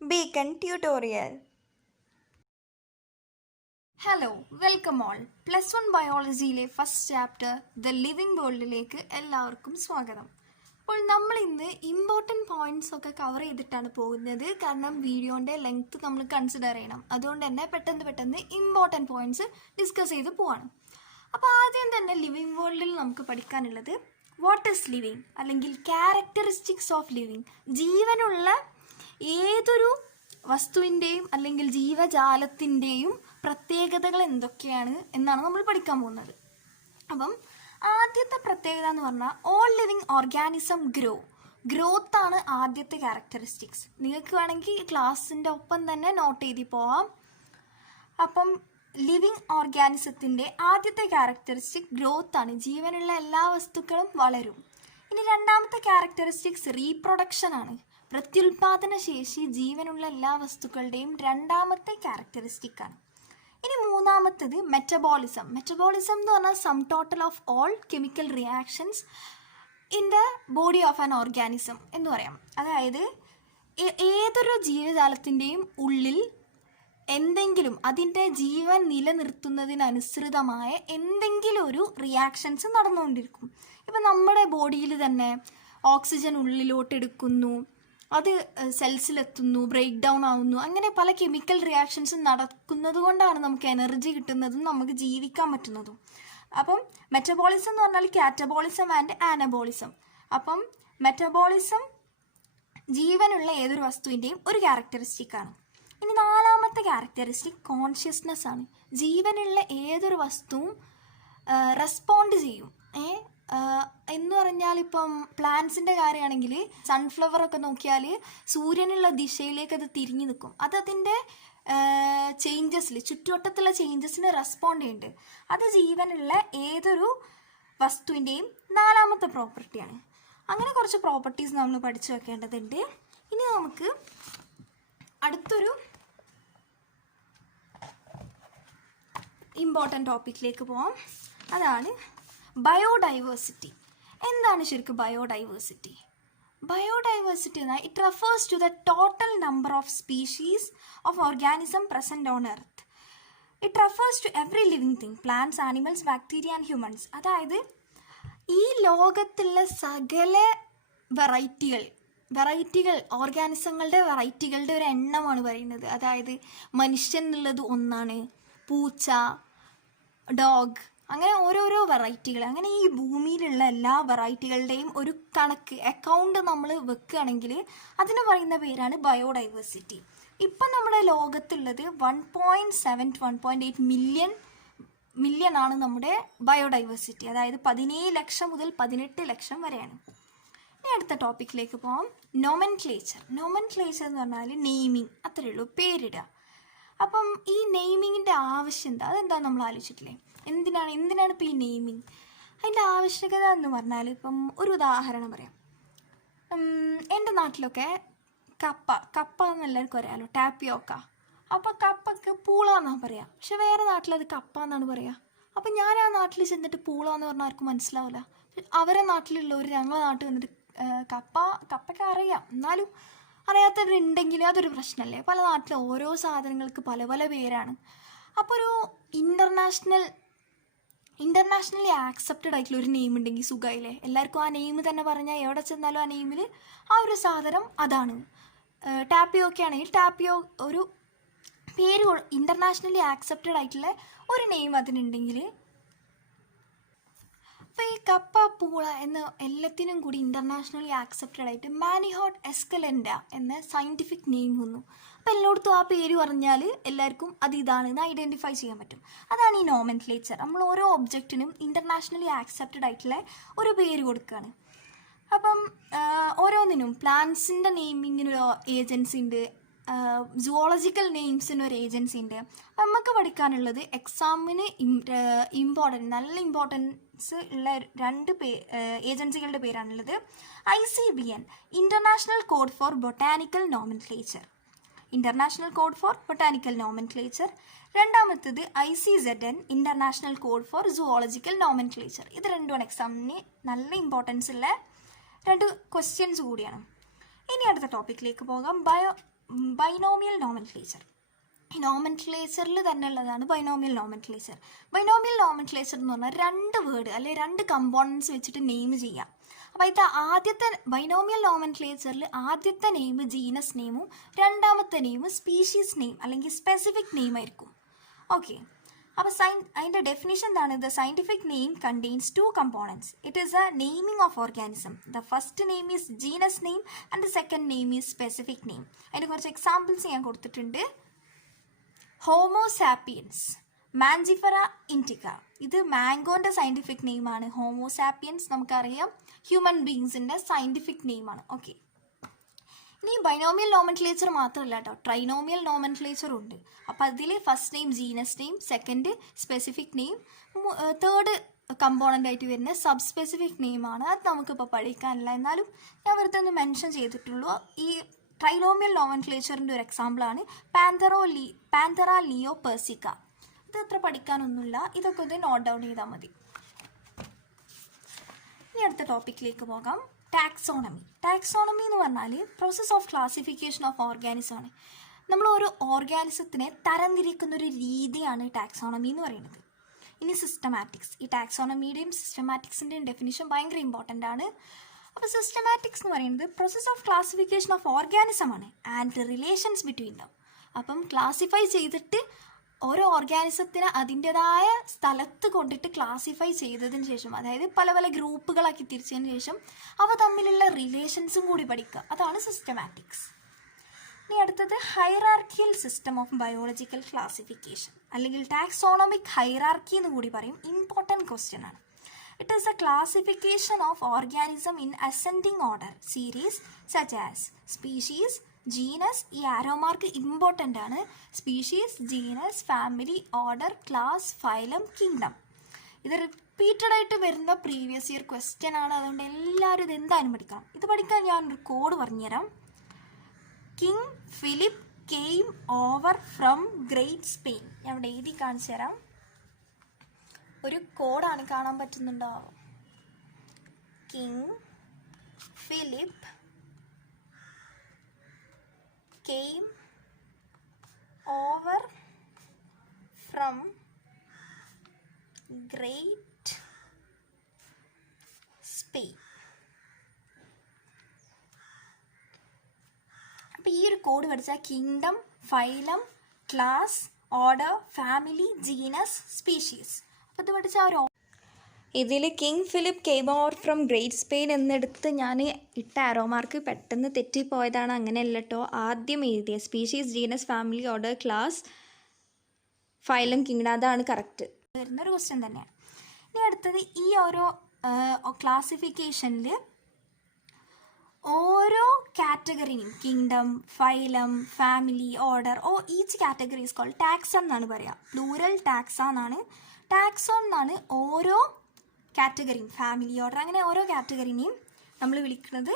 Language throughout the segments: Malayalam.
Beacon Tutorial. Hello welcome all. +1 ബയോളജിയിലെ ഫസ്റ്റ് ചാപ്റ്റർ ദ ലിവിങ് വേൾഡിലേക്ക് എല്ലാവർക്കും സ്വാഗതം. അപ്പോൾ നമ്മൾ ഇന്ന് ഇമ്പോർട്ടൻറ്റ് പോയിന്റ്സ് ഒക്കെ കവർ ചെയ്തിട്ടാണ് പോകുന്നത്. കാരണം വീഡിയോൻ്റെ ലെങ്ത് നമ്മൾ കൺസിഡർ ചെയ്യണം. അതുകൊണ്ട് തന്നെ പെട്ടെന്ന് ഇമ്പോർട്ടൻറ്റ് പോയിന്റ്സ് ഡിസ്കസ് ചെയ്ത് പോവാണ്. അപ്പോൾ ആദ്യം തന്നെ ലിവിങ് വേൾഡിൽ നമുക്ക് പഠിക്കാനുള്ളത് വാട്ട് ഈസ് ലിവിങ്, അല്ലെങ്കിൽ ക്യാരക്ടറിസ്റ്റിക്സ് ഓഫ് ലിവിങ്. ജീവനുള്ള ഏതൊരു വസ്തുവിൻ്റെയും അല്ലെങ്കിൽ ജീവജാലത്തിൻ്റെയും പ്രത്യേകതകൾ എന്തൊക്കെയാണ് എന്നാണ് നമ്മൾ പഠിക്കാൻ പോകുന്നത്. അപ്പം ആദ്യത്തെ പ്രത്യേകത എന്ന് പറഞ്ഞാൽ ഓൾ ലിവിങ് ഓർഗാനിസം ഗ്രോത്ത് ആണ് ആദ്യത്തെ ക്യാരക്ടറിസ്റ്റിക്സ്. നിങ്ങൾക്ക് വേണമെങ്കിൽ ക്ലാസ്സിൻ്റെ ഒപ്പം തന്നെ നോട്ട് ചെയ്തി പോവാം. അപ്പം ലിവിങ് ഓർഗാനിസത്തിൻ്റെ ആദ്യത്തെ ക്യാരക്ടറിസ്റ്റിക് ഗ്രോത്ത് ആണ്. ജീവനുള്ള എല്ലാ വസ്തുക്കളും വളരും. ഇനി രണ്ടാമത്തെ ക്യാരക്ടറിസ്റ്റിക്സ് റീപ്രൊഡക്ഷൻ ആണ്. പ്രത്യുൽപാദന ശേഷി ജീവനുള്ള എല്ലാ വസ്തുക്കളുടെയും രണ്ടാമത്തെ ക്യാരക്ടറിസ്റ്റിക് ആണ്. ഇനി മൂന്നാമത്തേത് മെറ്റബോളിസം എന്ന് പറഞ്ഞാൽ sum total of all chemical reactions in the body of an organism എന്ന് പറയാം. അതായത് ഏതൊരു ജീവജാലത്തിൻ്റെയും ഉള്ളിൽ എന്തെങ്കിലും അതിൻ്റെ ജീവൻ നിലനിർത്തുന്നതിനനുസൃതമായ എന്തെങ്കിലും ഒരു റിയാക്ഷൻസ് നടന്നുകൊണ്ടിരിക്കും. ഇപ്പം നമ്മുടെ ബോഡിയിൽ തന്നെ ഓക്സിജൻ ഉള്ളിലോട്ട് എടുക്കുന്നു, അത് സെൽസിലെത്തുന്നു, ബ്രേക്ക് ഡൗൺ ആവുന്നു, അങ്ങനെ പല കെമിക്കൽ റിയാക്ഷൻസ് നടക്കുന്നത് കൊണ്ടാണ് നമുക്ക് എനർജി കിട്ടുന്നതും നമുക്ക് ജീവിക്കാൻ പറ്റുന്നതും. അപ്പം മെറ്റബോളിസം എന്ന് പറഞ്ഞാൽ കാറ്റബോളിസം ആൻഡ് ആനബോളിസം. അപ്പം മെറ്റബോളിസം ജീവനുള്ള ഏതൊരു വസ്തുവിൻ്റെയും ഒരു ക്യാരക്ടറിസ്റ്റിക് ആണ്. ഇനി നാലാമത്തെ ക്യാരക്ടറിസ്റ്റിക് കോൺഷ്യസ്നെസ് ആണ്. ജീവനുള്ള ഏതൊരു വസ്തുവും റെസ്പോണ്ട് ചെയ്യും. എന്ന് പറഞ്ഞാൽ ഇപ്പം പ്ലാന്റ്സിൻ്റെ കാര്യമാണെങ്കിൽ സൺഫ്ലവറൊക്കെ നോക്കിയാൽ സൂര്യനുള്ള ദിശയിലേക്ക് അത് തിരിഞ്ഞു നിൽക്കും. അതിൻ്റെ ചേഞ്ചസിൽ ചുറ്റുവട്ടത്തുള്ള ചേഞ്ചസിന് റെസ്പോണ്ട് ചെയ്യുന്നുണ്ട്. അത് ജീവനുള്ള ഏതൊരു വസ്തുവിൻ്റെയും നാലാമത്തെ പ്രോപ്പർട്ടിയാണ്. അങ്ങനെ കുറച്ച് പ്രോപ്പർട്ടീസ് നമ്മൾ പഠിച്ചു വെക്കേണ്ടതുണ്ട്. ഇനി നമുക്ക് അടുത്തൊരു ഇമ്പോർട്ടൻ്റ് ടോപ്പിക്കിലേക്ക് പോകാം. അതാണ് ബയോഡൈവേഴ്സിറ്റി. എന്താണ് ശരിക്കും ബയോഡൈവേഴ്സിറ്റി? ബയോഡൈവേഴ്സിറ്റി എന്നാൽ it refers to the total number of species of organism present on earth. It refers to every living thing, plants, animals, bacteria and humans. അതായത് ഈ ലോകത്തുള്ള സകല വെറൈറ്റികൾ ഓർഗാനിസങ്ങളുടെ വെറൈറ്റികളുടെ ഒരു എണ്ണമാണ് പറയുന്നത്. അതായത് മനുഷ്യൻ എന്നുള്ളത് ഒന്നാണ്, പൂച്ച, ഡോഗ്, അങ്ങനെ ഓരോരോ വെറൈറ്റികൾ. അങ്ങനെ ഈ ഭൂമിയിലുള്ള എല്ലാ വെറൈറ്റികളുടെയും ഒരു കണക്ക് അക്കൗണ്ട് നമ്മൾ വെക്കുകയാണെങ്കിൽ അതിന് പറയുന്ന പേരാണ് ബയോഡൈവേഴ്സിറ്റി. ഇപ്പം നമ്മുടെ ലോകത്തുള്ളത് 1.7 to 1.8 മില്യൺ ആണ് നമ്മുടെ ബയോഡൈവേഴ്സിറ്റി. അതായത് 17 ലക്ഷം മുതൽ 18 ലക്ഷം വരെയാണ്. ഇനി അടുത്ത ടോപ്പിക്കിലേക്ക് പോകാം. നോമൻക്ലേച്ചർ എന്ന് പറഞ്ഞാൽ നെയിമിങ്, അത്രയേ ഉള്ളൂ, പേരിടുക. അപ്പം ഈ നെയിമിങ്ങിൻ്റെ ആവശ്യം അതെന്താ നമ്മൾ ആലോചിച്ചിട്ടില്ലേ? എന്തിനാണ് ഇപ്പോൾ ഈ നെയിമിങ്? അതിൻ്റെ ആവശ്യകത എന്ന് പറഞ്ഞാൽ ഇപ്പം ഒരു ഉദാഹരണം പറയാം. എൻ്റെ നാട്ടിലൊക്കെ കപ്പ എന്ന് എല്ലാവർക്കും അറിയാമല്ലോ, ടാപ്പിയോക്ക. അപ്പോൾ കപ്പക്ക് പൂള എന്നാണ് പറയുക. പക്ഷെ വേറെ നാട്ടിലത് കപ്പ എന്നാണ് പറയുക. അപ്പം ഞാൻ ആ നാട്ടിൽ ചെന്നിട്ട് പൂള എന്ന് പറഞ്ഞാൽ ആർക്കും മനസ്സിലാവില്ല. അവരെ നാട്ടിലുള്ളവർ ഞങ്ങളെ നാട്ടിൽ വന്നിട്ട് കപ്പയ്ക്ക് അറിയാം, എന്നാലും അറിയാത്തവരുണ്ടെങ്കിൽ അതൊരു പ്രശ്നമല്ലേ? പല നാട്ടിലെ ഓരോ സാധനങ്ങൾക്ക് പല പല പേരാണ്. അപ്പോൾ ഒരു ഇൻ്റർനാഷണലി ആക്സെപ്റ്റഡ് ആയിട്ടുള്ള ഒരു നെയിം ഉണ്ടെങ്കിൽ സുഖമായില്ലേ? എല്ലാവർക്കും ആ നെയിം തന്നെ പറഞ്ഞാൽ എവിടെ ചെന്നാലും ആ നെയിമിൽ ആ ഒരു സാധനം അതാണ്. ടാപ്പിയോക്ക ആണെങ്കിൽ ടാപ്പിയോ ഒരു പേര് ഇൻ്റർനാഷണലി ആക്സെപ്റ്റഡ് ആയിട്ടുള്ള ഒരു നെയിം അതിനുണ്ടെങ്കിൽ, അപ്പോൾ ഈ കപ്പ, പൂള എന്ന എല്ലാത്തിനും കൂടി ഇൻ്റർനാഷണലി ആക്സെപ്റ്റഡ് ആയിട്ട് മാനിഹോട്ട് എസ്കലൻഡ എന്ന സയൻറ്റിഫിക് നെയിം വന്നു. അപ്പോൾ എല്ലായിടത്തും ആ പേര് പറഞ്ഞാൽ എല്ലാവർക്കും അത് ഇതാണെന്ന് ഐഡൻറ്റിഫൈ ചെയ്യാൻ പറ്റും. അതാണ് ഈ നോമൻക്ലേച്ചർ. നമ്മൾ ഓരോ ഒബ്ജക്റ്റിനും ഇൻ്റർനാഷണലി ആക്സെപ്റ്റഡ് ആയിട്ടുള്ള ഒരു പേര് കൊടുക്കുകയാണ്. അപ്പം ഓരോന്നിനും പ്ലാന്റ്സിൻ്റെ നെയിമിങ്ങിനൊരു ഏജൻസി ഉണ്ട്, സുവോളജിക്കൽ നെയിംസിനൊരു ഏജൻസി ഉണ്ട്. നമുക്ക് പഠിക്കാനുള്ളത് എക്സാമിന് നല്ല ഇമ്പോർട്ടൻസ് ഉള്ള രണ്ട് ഏജൻസികളുടെ പേരാണുള്ളത്. ICBN, international code for botanical nomenclature. രണ്ടാമത്തേത് ICZN, international code for zoological nomenclature. ഇത് രണ്ടുമാണ് എക്സാമിന് നല്ല ഇമ്പോർട്ടൻസ് ഉള്ള രണ്ട് ക്വസ്റ്റ്യൻസ് കൂടിയാണ്. ഇനി അടുത്ത ടോപ്പിക്കിലേക്ക് പോകാം. Binomial nomenclature. നോമൻക്ലേച്ചറിൽ തന്നെ ഉള്ളതാണ് ബൈനോമിയൽ നോമൻക്ലേച്ചർ. ബൈനോമിയൽ നോമൻക്ലേച്ചർ എന്ന് പറഞ്ഞാൽ 2 വേർഡ് അല്ലെങ്കിൽ 2 കമ്പോണൻസ് വെച്ചിട്ട് നെയിം ചെയ്യാം. അപ്പോൾ ഇത് ആദ്യത്തെ ബൈനോമിയൽ നോമൻക്ലേച്ചറിൽ ആദ്യത്തെ നെയിം ജീനസ് നെയിമും രണ്ടാമത്തെ നെയിം സ്പീഷീസ് നെയിം അല്ലെങ്കിൽ സ്പെസിഫിക് നെയിം ആയിരിക്കും. ഓക്കെ, അപ്പോൾ അതിൻ്റെ ഡെഫിനിഷൻ എന്താണ്? The scientific name contains 2 components. It is A naming of organism. The first name is genus name and the second name is specific name. അതിന് കുറച്ച് എക്സാമ്പിൾസ് ഞാൻ കൊടുത്തിട്ടുണ്ട്. Homo sapiens, Mangifera Indica. ഇത് മാംഗോൻ്റെ സയൻറ്റിഫിക് നെയിമാണ്. ഹോമോസാപ്പിയൻസ് നമുക്കറിയാം ഹ്യൂമൻ ബീങ്സിൻ്റെ സയൻറ്റിഫിക് നെയിമാണ്. ഓക്കെ, ഇനി ബൈനോമിയൽ നോമൻക്ലേച്ചർ മാത്രമല്ല കേട്ടോ, ട്രൈനോമിയൽ നോമൻക്ലേച്ചർ ഉണ്ട്. അപ്പോൾ അതിൽ first name genus name, second specific name, third component ആയിട്ട് വരുന്ന സബ് സ്പെസിഫിക് നെയിമാണ്. അത് നമുക്കിപ്പോൾ പഠിക്കാനില്ല, എന്നാലും ഞാൻ വെറുതെ ഒന്ന് മെൻഷൻ ചെയ്തിട്ടുള്ളൂ. ഈ ട്രൈനോമിയൽ നോമൻക്ലേച്ചറിൻ്റെ ഒരു എക്സാമ്പിളാണ് പാന്തറ ലിയോ പെർസിക്ക. ഇത് അത്ര പഠിക്കാനൊന്നുമില്ല, ഇതൊക്കെ ഒന്ന് നോട്ട് ഡൗൺ ചെയ്താൽ മതി. ഇനി അടുത്ത ടോപ്പിക്കിലേക്ക് പോകാം. ടാക്സോണമി. ടാക്സോണമി എന്ന് പറഞ്ഞാൽ process of classification of organism ആണ്. നമ്മൾ ഒരു ഓർഗാനിസത്തിനെ തരംതിരിക്കുന്ന ഒരു രീതിയാണ് ടാക്സോണമി എന്ന് പറയുന്നത്. ഇനി സിസ്റ്റമാറ്റിക്സ്. ഈ ടാക്സോണമിയുടെയും സിസ്റ്റമാറ്റിക്സിൻ്റെയും ഡെഫിനിഷൻ ഭയങ്കര ഇമ്പോർട്ടൻ്റ് ആണ്. അപ്പോൾ സിസ്റ്റമാറ്റിക്സ് എന്ന് പറയുന്നത് process of classification of organism ആണ് ആൻഡ് റിലേഷൻസ് ബിറ്റ്വീൻ ദം. അപ്പം ക്ലാസിഫൈ ചെയ്തിട്ട് ഓരോ ഓർഗാനിസത്തിനെ അതിൻ്റെതായ സ്ഥലത്ത് കൊണ്ടിട്ട് ക്ലാസിഫൈ ചെയ്തതിന് ശേഷം, അതായത് പല പല ഗ്രൂപ്പുകളാക്കി തിരിച്ചതിന് ശേഷം അവ തമ്മിലുള്ള റിലേഷൻസും കൂടി പഠിക്കുക, അതാണ് സിസ്റ്റമാറ്റിക്സ്. ഇനി അടുത്തത് hierarchical system of biological classification അല്ലെങ്കിൽ ടാക്സോണമിക് ഹൈറാർക്കി എന്ന് കൂടി പറയും. ഇമ്പോർട്ടൻറ്റ് ക്വസ്റ്റ്യൻ ആണ്. It is A classification of organism in ascending order series such as species, genus. ഈ ആരോ മാർക്ക് ഇമ്പോർട്ടൻ്റ് ആണ്. Species, genus, family, order, class, phylum, kingdom. ഇത് റിപ്പീറ്റഡ് ആയിട്ട് വരുന്ന പ്രീവിയസ് ഇയർ ക്വസ്റ്റ്യൻ ആണ്. അതുകൊണ്ട് എല്ലാവരും ഇത് എന്തായാലും പഠിക്കണം. ഇത് പഠിക്കാൻ ഞാനൊരു കോഡ് പറഞ്ഞുതരാം. King Philip came over from great Spain. ഞാൻ ഇവിടെ എഴുതി കാണിച്ചു തരാം. ഒരു കോഡാണ്, കാണാൻ പറ്റുന്നുണ്ടോ? King Philip came over from Great Spain. അപ്പോൾ ഈ ഒരു കോഡ് പഠിച്ചാൽ kingdom, phylum, class, order, family, genus, species. അപ്പോൾ ഇത് പഠിച്ചാൽ ഒരു ഇതിൽ King Philip came over from great Spain എന്നെടുത്ത് ഞാൻ ഇട്ട ആരോ മാർക്ക് പെട്ടെന്ന് തെറ്റിപ്പോയതാണ്. അങ്ങനെയല്ല കേട്ടോ, ആദ്യം എഴുതിയ species, genus, family, order, class, phylum, kingdom, അതാണ് കറക്റ്റ് വരുന്നൊരു ക്വസ്റ്റ്യൻ തന്നെയാണ്. ഇനി അടുത്തത് ഈ ഓരോ ക്ലാസിഫിക്കേഷനിൽ ഓരോ കാറ്റഗറിയും kingdom, phylum, family, order, each category is called taxon എന്നാണ് പറയുക. പ്ലൂറൽ ടാക്സ എന്നാണ്. ടാക്സോൺ എന്നാണ് ഓരോ കാറ്റഗറിയും, ഫാമിലി, ഓർഡർ, അങ്ങനെ ഓരോ കാറ്റഗറിനെയും നമ്മൾ വിളിക്കുന്നത്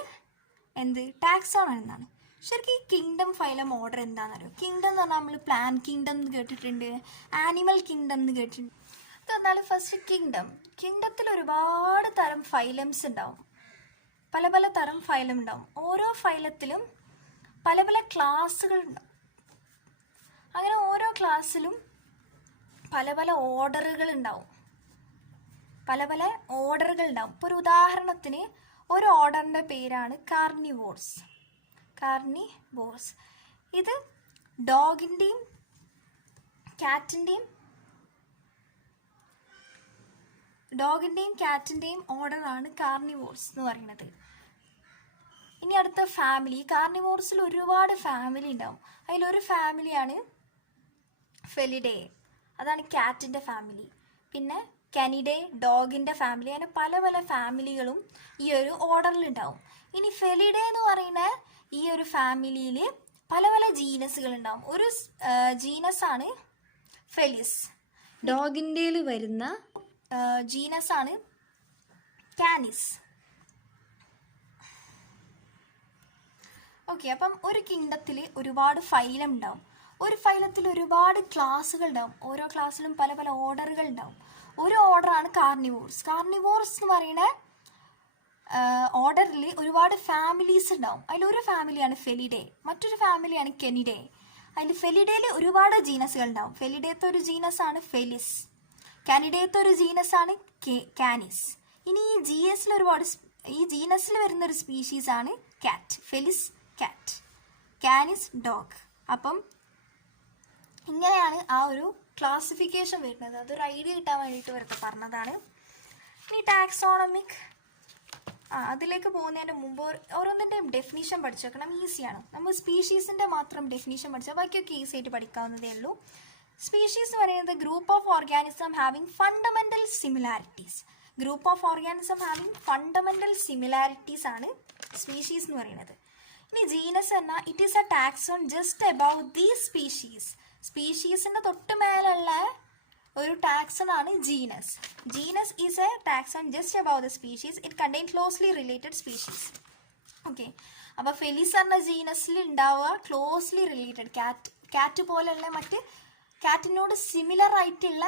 എന്ത്? ടാക്സോൺ എന്നാണ്. ശരിക്കും ഈ കിങ്ഡം, ഫൈലം, ഓർഡർ എന്താണെന്നറിയോ? കിങ്ഡം എന്ന് പറഞ്ഞാൽ നമ്മൾ പ്ലാന്റ് കിങ്ഡം എന്ന് കേട്ടിട്ടുണ്ട്, ആനിമൽ കിങ്ഡം എന്ന് കേട്ടിട്ടുണ്ട്. ഇത് പറഞ്ഞാൽ ഫസ്റ്റ് കിങ്ഡത്തിൽ ഒരുപാട് തരം ഫൈലംസ് ഉണ്ടാവും, പല പല തരം ഫൈലം ഉണ്ടാവും. ഓരോ ഫൈലത്തിലും പല പല ക്ലാസ്സുകൾ ഉണ്ടാവും. അങ്ങനെ ഓരോ ക്ലാസ്സിലും പല പല ഓർഡറുകൾ ഉണ്ടാവും. ഇപ്പോൾ ഒരു ഉദാഹരണത്തിന് ഒരു ഓർഡറിൻ്റെ പേരാണ് കാർണിവോർസ്. ഇത് ഡോഗിൻ്റെയും കാറ്റിൻ്റെയും ഓർഡറാണ് കാർണിവോർസ് എന്ന് പറയുന്നത്. ഇനി അടുത്ത ഫാമിലി. കാർണിവോർസിൽ ഒരുപാട് ഫാമിലി ഉണ്ടാവും. അതിലൊരു ഫാമിലിയാണ് ഫെലിഡേ, അതാണ് കാറ്റിൻ്റെ ഫാമിലി. പിന്നെ കാനിഡേ, ഡോഗിൻ്റെ ഫാമിലി. അങ്ങനെ പല പല ഫാമിലികളും ഈ ഒരു ഓർഡറിലുണ്ടാവും. ഇനി ഫെലിഡേ എന്ന് പറയുന്ന ഈ ഒരു ഫാമിലിയിൽ പല പല ജീനസുകൾ ഉണ്ടാവും. ഒരു ജീനസാണ് ഫെലിസ്. ഡോഗിൻ്റെയിൽ വരുന്ന ജീനസാണ് കാനിസ്. ഓക്കെ, അപ്പം ഒരു കിങ്ഡത്തിൽ ഒരുപാട് ഫൈലം ഉണ്ടാവും. ഒരു ഫൈലത്തിൽ ഒരുപാട് ക്ലാസ്സുകൾ ഉണ്ടാവും. ഓരോ ക്ലാസ്സിലും പല പല ഓർഡറുകൾ ഉണ്ടാവും. ഒരു ഓർഡറാണ് കാർണിവോർസ് എന്ന് പറയുന്ന ഓർഡറിൽ ഒരുപാട് ഫാമിലീസ് ഉണ്ടാവും. അതിലൊരു ഫാമിലിയാണ് ഫെലിഡേ, മറ്റൊരു ഫാമിലിയാണ് കെനിഡേ. അതിൽ ഫെലിഡേയിൽ ഒരുപാട് ജീനസുകൾ ഉണ്ടാവും. ഫെലിഡേത്തെ ഒരു ജീനസാണ് ഫെലിസ്, കാനിഡേത്തെ ഒരു ജീനസാണ് കാനിസ്. ഇനി ഈ ജീനസിൽ വരുന്ന ഒരു സ്പീഷീസാണ് കാറ്റ്. ഫെലിസ് കാറ്റ്, കാനിസ് ഡോഗ്. അപ്പം ഇങ്ങനെയാണ് ആ ഒരു ക്ലാസിഫിക്കേഷൻ വരുന്നത്. അതൊരു ഐഡിയ കിട്ടാൻ വേണ്ടിയിട്ട് വെറുതെ പറഞ്ഞതാണ്. ഇനി ടാക്സോണമിക് അതിലേക്ക് പോകുന്നതിൻ്റെ മുമ്പ് ഓരോന്നിൻ്റെയും ഡെഫിനീഷൻ പഠിച്ചു വെക്കണം. ഈസിയാണ്. നമ്മൾ സ്പീഷീസിൻ്റെ മാത്രം ഡെഫിനീഷൻ പഠിച്ചാൽ ബാക്കിയൊക്കെ ഈസി ആയിട്ട് പഠിക്കാവുന്നതേ ഉള്ളൂ. സ്പീഷീസ് എന്ന് പറയുന്നത് group of organism having fundamental similarities. Group of organism having fundamental similarities ആണ് സ്പീഷീസ് എന്ന് പറയുന്നത്. ഇനി ജീനസ് എന്നാൽ it is a taxon just above the species. സ്പീഷീസിൻ്റെ തൊട്ട് മേലുള്ള ഒരു ടാക്സൺ ആണ് genus. Genus is a taxon just above the species. It contain closely related species. Okay, അപ്പോൾ ഫെലിസ് എന്ന ജീനസിൽ ഉണ്ടാവുക ക്ലോസ്ലി റിലേറ്റഡ് കാറ്റ് പോലെയുള്ള മറ്റ് കാറ്റിനോട് സിമിലർ ആയിട്ടുള്ള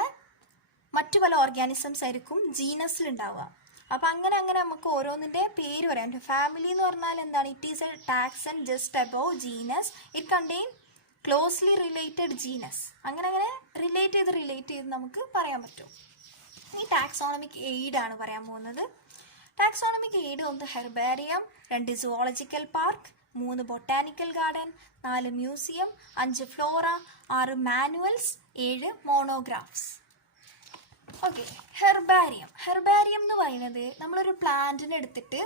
മറ്റു പല ഓർഗാനിസംസ് ആയിരിക്കും ജീനസിൽ ഉണ്ടാവുക. അപ്പം അങ്ങനെ നമുക്ക് ഓരോന്നിൻ്റെ പേര് പറയാം. ഫാമിലി എന്ന് പറഞ്ഞാൽ എന്താണ്? It is a taxon just above genus. It contain closely related genus. അങ്ങനെ റിലേറ്റ് ചെയ്ത് നമുക്ക് പറയാൻ പറ്റും. ഈ ടാക്സോണമിക് എയ്ഡ് ആണ് പറയാൻ പോകുന്നത്. Taxonomic aid 1 herbarium, 2 zoological park, 3 botanical garden, 4 museum, 5 flora, 6 manuals, 7 monographs. Okay, herbarium എന്ന് പറയുന്നത് നമ്മളൊരു പ്ലാന്റിനെ എടുത്തിട്ട്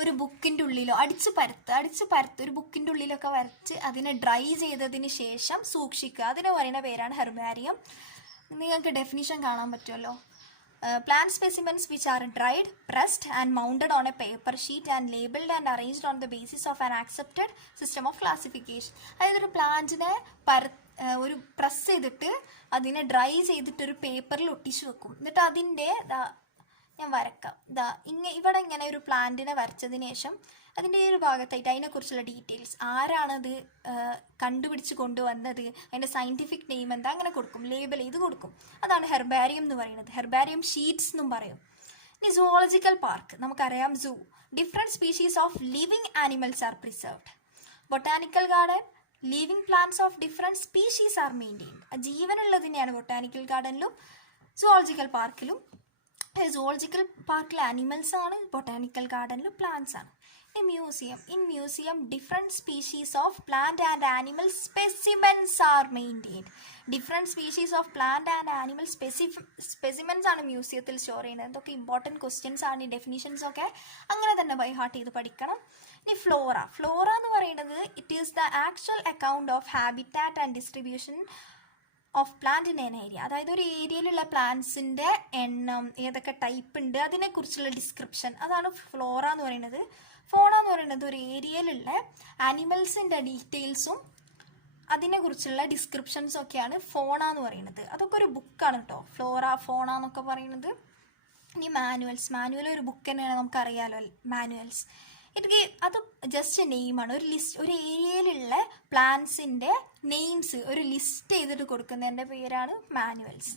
ഒരു ബുക്കിൻ്റെ ഉള്ളിലോ അടിച്ച് പരത്ത് ഒരു ബുക്കിൻ്റെ ഉള്ളിലൊക്കെ വരച്ച് അതിനെ ഡ്രൈ ചെയ്തതിന് ശേഷം സൂക്ഷിക്കുക. അതിന് പറയുന്ന പേരാണ് ഹെർബാരിയം. നിങ്ങൾക്ക് ഡെഫിനിഷൻ കാണാൻ പറ്റുമല്ലോ. Plant specimens which are dried, pressed and mounted on a paper sheet and labeled and arranged on the basis of an accepted system of classification. അതായത് ഒരു പ്ലാന്റിനെ ഒരു പ്രസ് ചെയ്തിട്ട് അതിനെ ഡ്രൈ ചെയ്തിട്ട് ഒരു പേപ്പറിൽ ഒട്ടിച്ചു വെക്കും. എന്നിട്ട് അതിൻ്റെ ഞാൻ വരക്കാം. ഇവിടെ ഇങ്ങനെ ഒരു പ്ലാന്റിനെ വരച്ചതിന് ശേഷം അതിൻ്റെ ഒരു ഭാഗത്തായിട്ട് അതിനെക്കുറിച്ചുള്ള ഡീറ്റെയിൽസ്, ആരാണത് കണ്ടുപിടിച്ച് കൊണ്ടുവന്നത്, അതിൻ്റെ സയൻറ്റിഫിക് നെയിം എന്താ, അങ്ങനെ കൊടുക്കും, ലേബൽ ചെയ്ത് കൊടുക്കും. അതാണ് ഹെർബാരിയം എന്ന് പറയുന്നത്. ഹെർബാരിയം ഷീറ്റ്സ് എന്നും പറയും. ഇനി സുവോളജിക്കൽ പാർക്ക് നമുക്കറിയാം. Zoo, different species of living animals are preserved. Botanical garden, living plants of different species are maintained. ജീവനുള്ളതിനെയാണ് ബൊട്ടാനിക്കൽ ഗാർഡനിലും സുവോളജിക്കൽ പാർക്കിലും. സുവോളജിക്കൽ പാർക്കിൽ ആനിമൽസ് ആണ്, ബൊട്ടാനിക്കൽ ഗാർഡനിൽ പ്ലാന്റ്സ് ആണ്. In museum different species of plant and animal specimens are maintained. Different species of plant and animal specimens ആണ് മ്യൂസിയത്തിൽ സ്റ്റോർ ചെയ്യുന്നത്. ഇതൊക്കെ ഇമ്പോർട്ടൻറ്റ് ക്വസ്റ്റ്യൻസ് ആണ്. ഈ ഡെഫിനിഷൻസ് ഒക്കെ അങ്ങനെ തന്നെ ബൈ ഹാർട്ട് ചെയ്ത് പഠിക്കണം. ഇനി ഫ്ലോറ എന്ന് പറയുന്നത് it is the actual account of habitat and distribution of plant in N area. അതായത് ഒരു ഏരിയയിലുള്ള പ്ലാന്റ്സിൻ്റെ എണ്ണം, ഏതൊക്കെ ടൈപ്പ് ഉണ്ട്, അതിനെക്കുറിച്ചുള്ള ഡിസ്ക്രിപ്ഷൻ, അതാണ് ഫ്ലോറ എന്ന് പറയുന്നത്. ഫോണ എന്ന് പറയുന്നത് ഒരു ഏരിയയിലുള്ള ആനിമൽസിൻ്റെ ഡീറ്റെയിൽസും അതിനെക്കുറിച്ചുള്ള ഡിസ്ക്രിപ്ഷൻസും ഒക്കെയാണ് ഫോണ എന്ന് പറയുന്നത്. അതൊക്കെ ഒരു ബുക്കാണ് കേട്ടോ, ഫോണ എന്നൊക്കെ പറയുന്നത്. ഇനി മാനുവൽ ഒരു ബുക്ക് തന്നെയാണ്, നമുക്കറിയാലോ മാനുവൽസ്. അത് ജസ്റ്റ് നെയിമാണ്, ഒരു ഏരിയയിലുള്ള പ്ലാന്റ്സിൻ്റെ നെയിംസ് ഒരു ലിസ്റ്റ് ചെയ്തിട്ട് കൊടുക്കുന്നതിൻ്റെ പേരാണ് മാനുവൽസ്.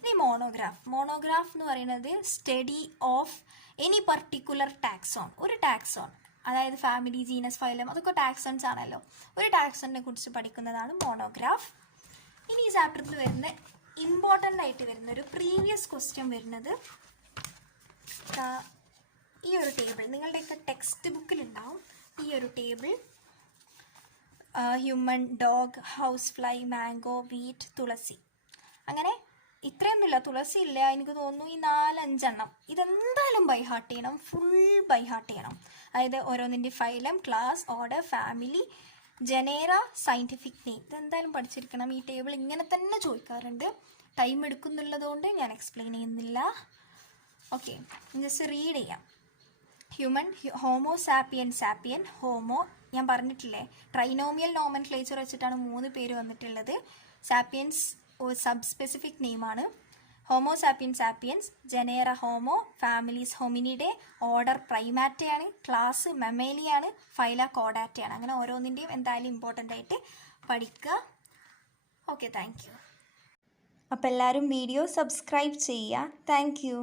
ഇനി മോണോഗ്രാഫ് എന്ന് പറയുന്നത് study of any particular taxon. ഒരു ടാക്സോൺ, അതായത് ഫാമിലി, ജീനസ്, ഫൈലം, അതൊക്കെ ടാക്സൺസ് ആണല്ലോ. ഒരു ടാക്സോണിനെ കുറിച്ച് പഠിക്കുന്നതാണ് മോണോഗ്രാഫ്. ഇനി ഈ ചാപ്റ്ററിൽ വരുന്ന ഇമ്പോർട്ടൻ്റ് ആയിട്ട് വരുന്ന ഒരു പ്രീവിയസ് ക്വസ്റ്റ്യൻ വരുന്നത് ഈ ഒരു ടേബിൾ നിങ്ങളുടെയൊക്കെ ടെക്സ്റ്റ് ബുക്കിലുണ്ടാവും. ഈ ഒരു table human, dog, house fly, mango, wheat, tulsi, അങ്ങനെ ഇത്രയൊന്നുമില്ല, തുളസി ഇല്ല, എനിക്ക് തോന്നുന്നു ഈ 4-5 എണ്ണം. ഇതെന്തായാലും ബൈ ഹാർട്ട് ചെയ്യണം, ഫുൾ ബൈ ഹാർട്ട് ചെയ്യണം. അതായത് ഓരോന്നിൻ്റെ phylum, class, order, family, genera, scientific name, ഇതെന്തായാലും പഠിച്ചിരിക്കണം. ഈ ടേബിൾ ഇങ്ങനെ തന്നെ ചോദിക്കാറുണ്ട്. ടൈം എടുക്കുന്നുള്ളതുകൊണ്ട് ഞാൻ എക്സ്പ്ലെയിൻ ചെയ്യുന്നില്ല. ഓക്കെ, ജസ്റ്റ് റീഡ് ചെയ്യാം. ഹ്യൂമൻ, ഹോമോ സാപ്പിയൻ, ഹോമോ ഞാൻ പറഞ്ഞിട്ടില്ലേ, ട്രൈനോമിയൽ നോമൻക്ലേച്ചർ വെച്ചിട്ടാണ് 3 പേര് വന്നിട്ടുള്ളത്. സാപ്പിയൻസ് സബ് സ്പെസിഫിക് നെയിമാണ്. Homo sapiens, genera homo, families hominidae, order പ്രൈമാറ്റയാണ്, ക്ലാസ് മെമേലിയാണ്, ഫൈല കോഡാറ്റയാണ്. അങ്ങനെ ഓരോന്നിൻ്റെയും എന്തായാലും ഇമ്പോർട്ടൻ്റ് ആയിട്ട് പഠിക്കുക. Okay, thank you. അപ്പോൾ എല്ലാവരും വീഡിയോ സബ്സ്ക്രൈബ് ചെയ്യുക. Thank U.